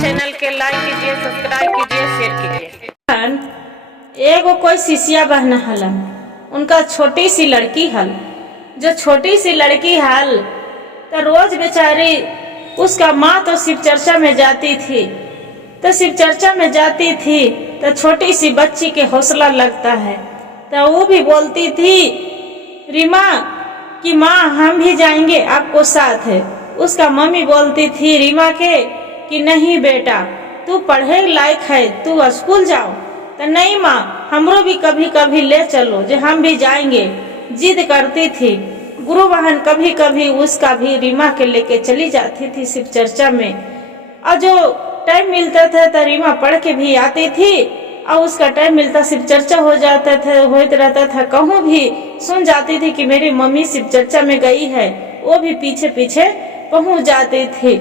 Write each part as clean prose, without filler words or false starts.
Channel के like कीजिए, subscribe कीजिए, शेयर कीजिए। एगो कोई शिष्या बहन हलन, उनका छोटी सी लड़की हल। जो छोटी सी लड़की हल तो रोज बेचारी उसका माँ तो शिव चर्चा में जाती थी, तो शिव चर्चा में जाती थी तो छोटी सी बच्ची के हौसला लगता है, तो वो भी बोलती थी रीमा कि माँ हम भी जाएंगे आपको साथ है। उसका मम्मी बोलती थी रीमा के कि नहीं बेटा तू पढ़े लायक है, तू स्कूल जाओ। तो नहीं माँ हमरो भी कभी कभी ले चलो, जो हम भी जाएंगे, जिद करती थी। गुरु बहन कभी कभी उसका भी रीमा के लेके चली जाती थी शिव चर्चा में, और जो टाइम मिलता था तो रीमा पढ़ के भी आती थी, और उसका टाइम मिलता शिव चर्चा हो जाता था, होते रहता था। कहूँ भी सुन जाती थी कि मेरी मम्मी शिव चर्चा में गई है, वो भी पीछे पीछे पहुंच जाती थी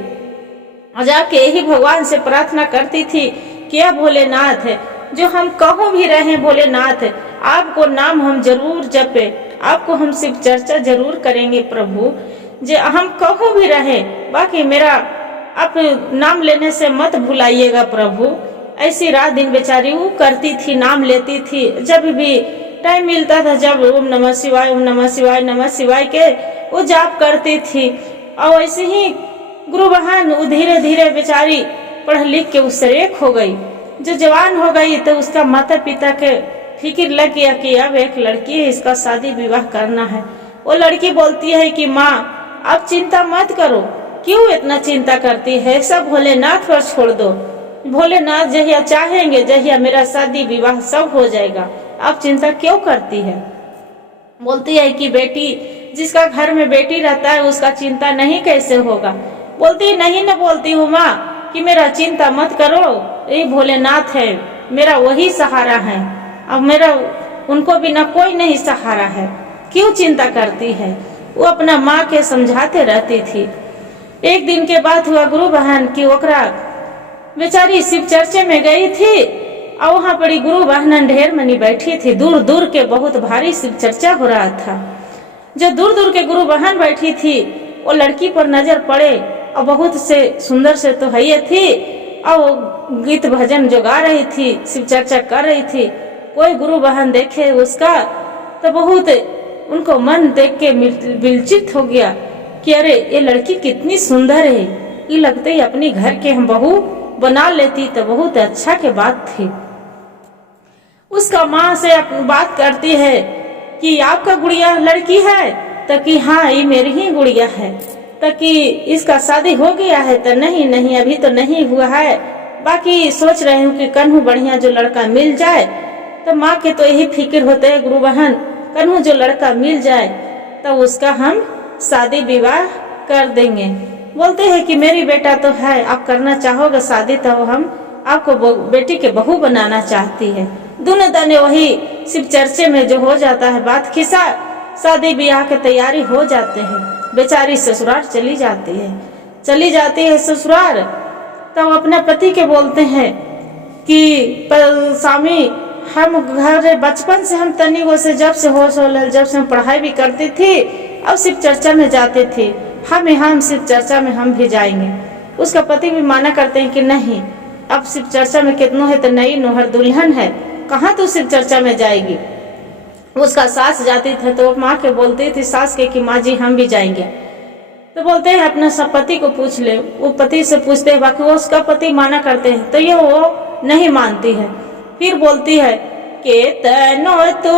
और जाके यही भगवान से प्रार्थना करती थी कि भोलेनाथ जो हम कहूँ भी रहे, भोलेनाथ आपको नाम हम जरूर जपे, आपको हम शिव चर्चा जरूर करेंगे प्रभु, जो हम कहूँ भी रहे, बाकी मेरा आप नाम लेने से मत भुलाइएगा प्रभु। ऐसी रात दिन बेचारी वो करती थी, नाम लेती थी। जब भी टाइम मिलता था, जब ओम नमः शिवाय, ओम नमः शिवाय, नमः शिवाय के वो जाप करती थी। और ऐसे ही गुरु बहन धीरे धीरे बेचारी पढ़ लिख के उससे एक हो गई। जो जवान हो गई तो उसका माता पिता के फिक्र लग गया कि अब एक लड़की है, इसका शादी विवाह करना है। वो लड़की बोलती है कि माँ आप चिंता मत करो, क्यों इतना चिंता करती है, सब भोलेनाथ पर छोड़ दो। भोलेनाथ जहिया चाहेंगे, जहिया मेरा शादी विवाह सब हो जाएगा, आप चिंता क्यों करती है। बोलती है कि बेटी जिसका घर में बेटी रहता है उसका चिंता नहीं कैसे होगा। बोलती नहीं न बोलती हूँ माँ कि मेरा चिंता मत करो, ये भोलेनाथ है, मेरा वही सहारा है, अब मेरा उनको बिना कोई नहीं सहारा है, क्यों चिंता करती है। वो अपना माँ के समझाते रहती थी। एक दिन के बाद हुआ गुरु बहन की ओकरा बेचारी शिव चर्चे में गई थी, और वहाँ बड़ी गुरु बहन ढेर मनी बैठी थी। दूर दूर के बहुत भारी शिव चर्चा हो रहा था। जो दूर दूर के गुरु बहन बैठी थी, वो लड़की पर नजर पड़े, और बहुत से सुंदर से तो है ये थी, और गीत भजन जो गा रही थी, शिव चर्चा कर रही थी। कोई गुरु बहन देखे उसका तो बहुत उनको मन देख के विचलित हो गया कि अरे ये लड़की कितनी सुंदर है, ये लगते ही अपनी घर के हम बहू बना लेती तो बहुत अच्छा के बात थी। उसका माँ से बात करती है कि आपका गुड़िया लड़की है, तो कि हाँ ये मेरी ही गुड़िया है। तो कि इसका शादी हो गया है, तो नहीं नहीं अभी तो नहीं हुआ है, बाकी सोच रहे हूँ कि कन्हू बढ़िया जो लड़का मिल जाए। तो माँ के तो यही फिक्र होते है गुरु बहन, कन्हू जो लड़का मिल जाए तो उसका हम शादी विवाह कर देंगे। बोलते हैं कि मेरी बेटा तो है, आप करना चाहोगे शादी तो हम आपको बेटी के बहू बनाना चाहती है। दोनों दाने वही शिव चर्चे में जो हो जाता है बात खिसा, शादी ब्याह के तैयारी हो जाते हैं। बेचारी ससुराल चली जाती है ससुराल। तो अपने पति के बोलते हैं कि स्वामी हम घर बचपन से हम तनिगो से जब से होश हो, जब से हम पढ़ाई भी करती थी, अब शिव चर्चा में जाते थे, हम शिव चर्चा में हम भी जाएंगे। उसका पति भी माना करते हैं कि नहीं, अब शिव चर्चा में कितनो है तो नई नोहर दुल्हन है, कहाँ तू शिव चर्चा में जाएगी। उसका सास जाती थी तो माँ के बोलती थी सास के कि माँ जी हम भी जाएंगे। तो बोलते हैं अपने सब पति को पूछ ले, वो पति से पूछते हैं, बाकी वो उसका पति माना करते हैं, तो ये वो नहीं मानती है। फिर बोलती है के तनो तू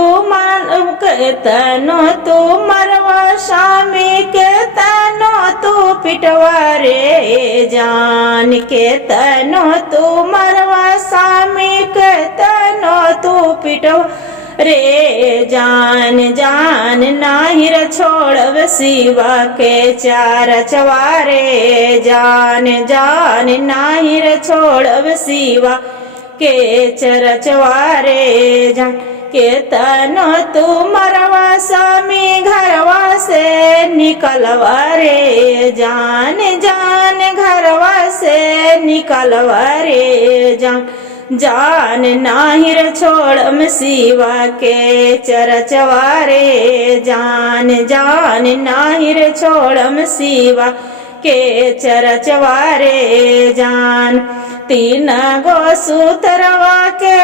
मरवा शामी, के तनो तू पिटवा रे जान, के तनो तू मरवा शामी, के तनो तू पिटवा रे जान, जान नाहिर छोड़ब शिवा के चार चवारे, जान जान नाहिर छोड़ब शिवा के चरचवारे जान, के तनो तू मरवा स्वामी घरवा से निकलवा रे जान, जान घरवा से निकलवा रे जान, जान नाहिर छोड़म शिवा के चरचवारे, जान जान नाहिर छोड़म शिवा के चरचवारे जान। तीन गो सूत्रवा के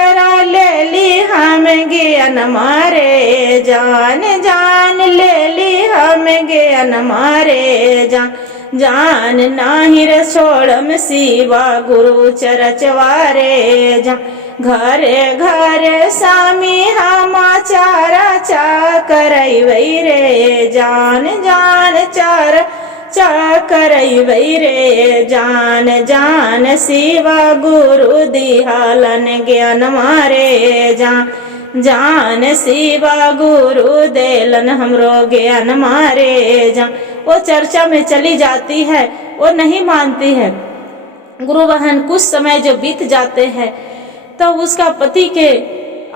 ले ली हम ज्ञान मारे जान, जान ले ली हम ज्ञान मारे जान। जान नाही रे छोड़म शिवा गुरु चरचवारे जान। घरे घरे स्वामी हमाचारा चा करई रे जान, जान चार चा करई रे जान। जान शिवा गुरु दिहालन ज्ञान मारे जान, जान शिवा गुरु देलन हमरो ज्ञान मारे जान। वो चर्चा में चली जाती है, वो नहीं मानती है। गुरु बहन कुछ समय जो बीत जाते हैं तो उसका पति के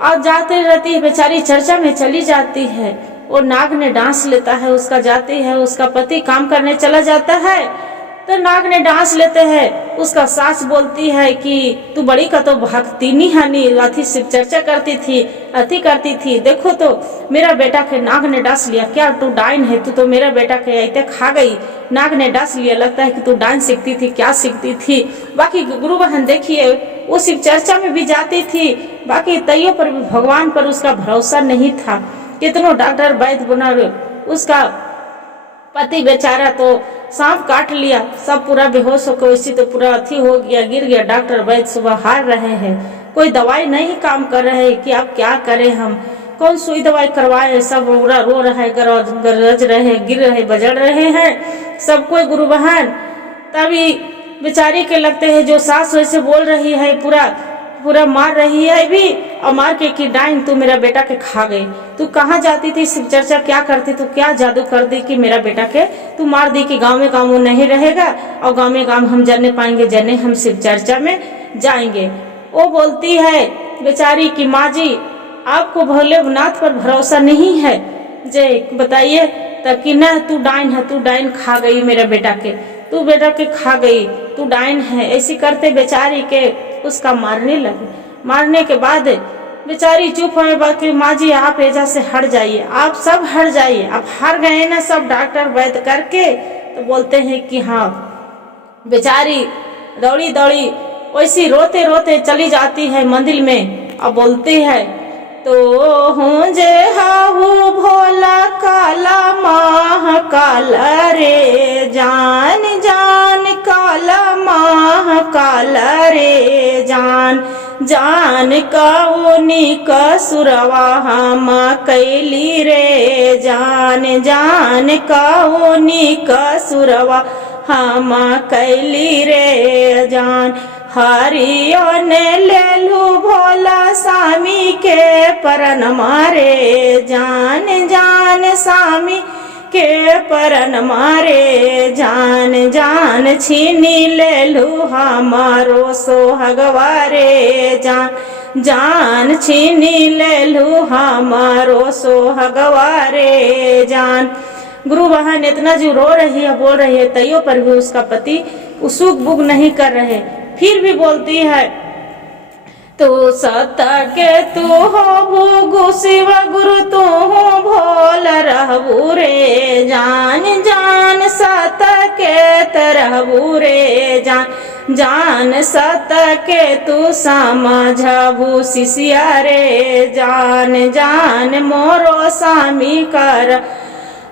आज जाते रहती है, बेचारी चर्चा में चली जाती है। वो नाग ने डांस लेता है, उसका जाती है, उसका पति काम करने चला जाता है तो नाग ने डांस लेते हैं। उसका सास बोलती है कि तू बड़ी का तो भक्ति नहीं हनी, अथी शिव चर्चा करती थी, अथी करती थी, देखो तो मेरा बेटा के नाग ने डांस लिया, क्या तू डाइन है, तू तो मेरा बेटा के ऐते खा गई, नाग ने डांस लिया, लगता है कि तू डांस सीखती थी, क्या सीखती थी। बाकी गुरु बहन देखिए वो शिव चर्चा में भी जाती थी, बाकी तैयों पर भी भगवान पर उसका भरोसा नहीं था। कितनों डॉक्टर वैद्य बना, उसका पति बेचारा तो सांप काट लिया, सब पूरा बेहोश होकर वैसे तो पूरा अथी हो गया, गिर गया। डॉक्टर वैद्य सुबह हार रहे हैं, कोई दवाई नहीं काम कर रहे हैं कि अब क्या करें हम, कौन सुई दवाई करवाए। सब पूरा रो रहा है, गरज रहे, गिर रहे, बजड़ रहे हैं सब कोई। गुरु बहन तभी बेचारी के लगते हैं जो सास वैसे बोल रही है, पूरा पूरा मार रही है भी, और मार के कि डाइन तू मेरा बेटा के खा गई, तू कहाँ जाती थी शिव चर्चा, क्या करती, तू क्या जादू कर दी कि मेरा बेटा के तू मार दी कि गांव में गांव नहीं रहेगा और गांव में गांव हम जरने पाएंगे, जरने हम शिव चर्चा में जाएंगे। वो बोलती है बेचारी कि माँ जी आपको भोलेनाथ पर भरोसा नहीं है, जे बताइए तब कि न तू डाइन है, तू डाइन खा गई मेरा बेटा के, तू बेटा के खा गई, तू डाइन है। ऐसी करते बेचारी के उसका मारने लगे। मारने के बाद बेचारी चुप हो, बाकी माँ जी आप एजा से हट जाइए, आप सब हट जाइए, आप हार गए ना सब डॉक्टर वैद्य करके। तो बोलते हैं कि हाँ। बेचारी दौड़ी दौड़ी वैसी रोते रोते चली जाती है मंदिर में और बोलती है तो हूँ जे हाहू भोला काला माह काला रे जान, जान काला माह काला रे जान। जान कौनी कसुरवा हम कैली रे जान, जान कौनी कसुरवा हम कैली रे जान। हरियो ने लेलू भोला स्वामी के परन मारे जान, जान स्वामी के परन मारे जान। जान छीनी लेलू हमारो सोहगवारे जान, जान छीनी लेलू हमारो सोहगवारे जान। गुरु बहन इतना जो रो रही है, बोल रही है, तैयो पर भी उसका पति उसुक बुक नहीं कर रहे। फिर भी बोलती है तो सत के तू हो भोगु शिव गुरु तू हो भोल रहबू रे जान, जान सत के तरहबू रे जान। जान सत के तू समझबू शिष्या रे जान, जान मोरो स्वामी कर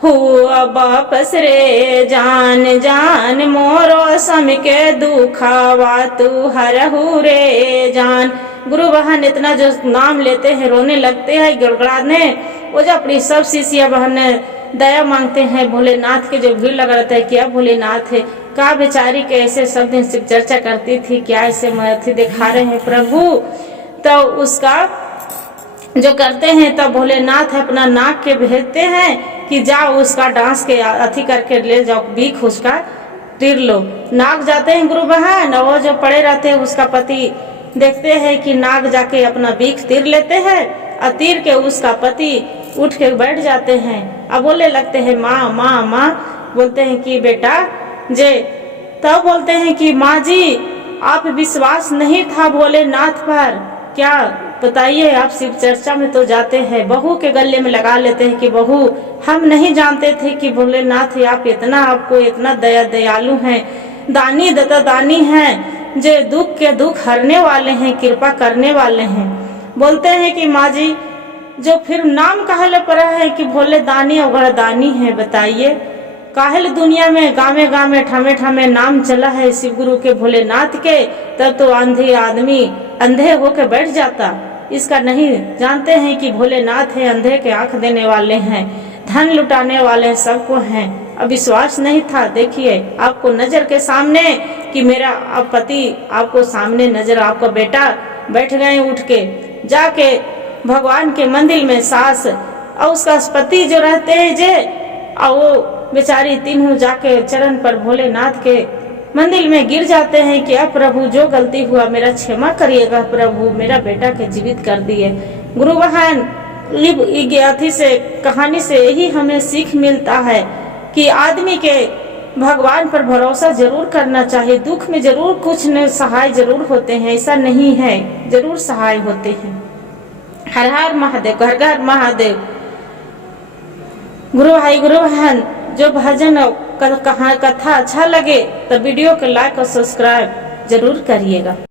हुआ वापस रे जान, जान मोरो सम के दुखावा तू हरहू रे जान। गुरु बहन इतना जो नाम लेते हैं रोने लगते हैं, गिड़गड़ाने। वो जो अपनी सब शिष्या बहन दया मांगते हैं भोलेनाथ के, जो भीड़ लगा रहता है क्या भोलेनाथ है, का बेचारी के ऐसे सब दिन शिव चर्चा करती थी, क्या ऐसे मथी दिखा रहे हैं प्रभु। तो उसका जो करते हैं तब भोलेनाथ अपना नाक के भेजते हैं कि जाओ उसका डांस के अथी करके ले जाओ, बीख उसका तीर लो। नाग जाते हैं गुरु बहन, और वो जो पड़े रहते हैं उसका पति देखते हैं कि नाग जाके अपना बीख तीर लेते हैं, और तीर के उसका पति उठ के बैठ जाते हैं। अब बोले लगते हैं माँ माँ माँ, बोलते हैं कि बेटा जे, तब बोलते हैं कि माँ जी आप विश्वास नहीं था भोलेनाथ पर, क्या बताइए, आप शिव चर्चा में तो जाते हैं, बहू के गले में लगा लेते हैं कि बहू हम नहीं जानते थे कि भोलेनाथ आप इतना, आपको इतना दयालु हैं, दानी दत्ता दानी हैं, जो दुख के दुख हरने वाले हैं, कृपा करने वाले हैं। बोलते हैं कि माँ जी जो फिर नाम कहले पड़ा है कि भोले दानी और दानी है। बताइए काहल दुनिया में गामे गामे ठामे ठामे नाम चला है शिव गुरु के भोलेनाथ के, तब तो अंधे आदमी अंधे होके बैठ जाता। इसका नहीं जानते हैं कि भोलेनाथ है, अंधे के आंख देने वाले हैं, धन लुटाने वाले सबको हैं। अब विश्वास नहीं था। देखिए आपको नजर के सामने कि मेरा अब पति आपको सामने नजर, आपका बेटा बैठ गए उठ के जाके भगवान के मंदिर में सास और उसका पति जो रहते हैं जे, और वो बेचारी तीनों जाके चरण पर भोलेनाथ के मंदिर में गिर जाते हैं कि अब प्रभु जो गलती हुआ मेरा क्षमा करिएगा प्रभु, मेरा बेटा के जीवित कर दिए। गुरु बहन अथी से कहानी से यही हमें सीख मिलता है कि आदमी के भगवान पर भरोसा जरूर करना चाहिए। दुख में जरूर कुछ न सहाय जरूर होते हैं, ऐसा नहीं है, जरूर सहाय होते हैं। हर हर महादेव, घर घर महादेव। गुरु भाई गुरु बहन, जो भजन कथा अच्छा लगे तो वीडियो को लाइक और सब्सक्राइब जरूर करिएगा।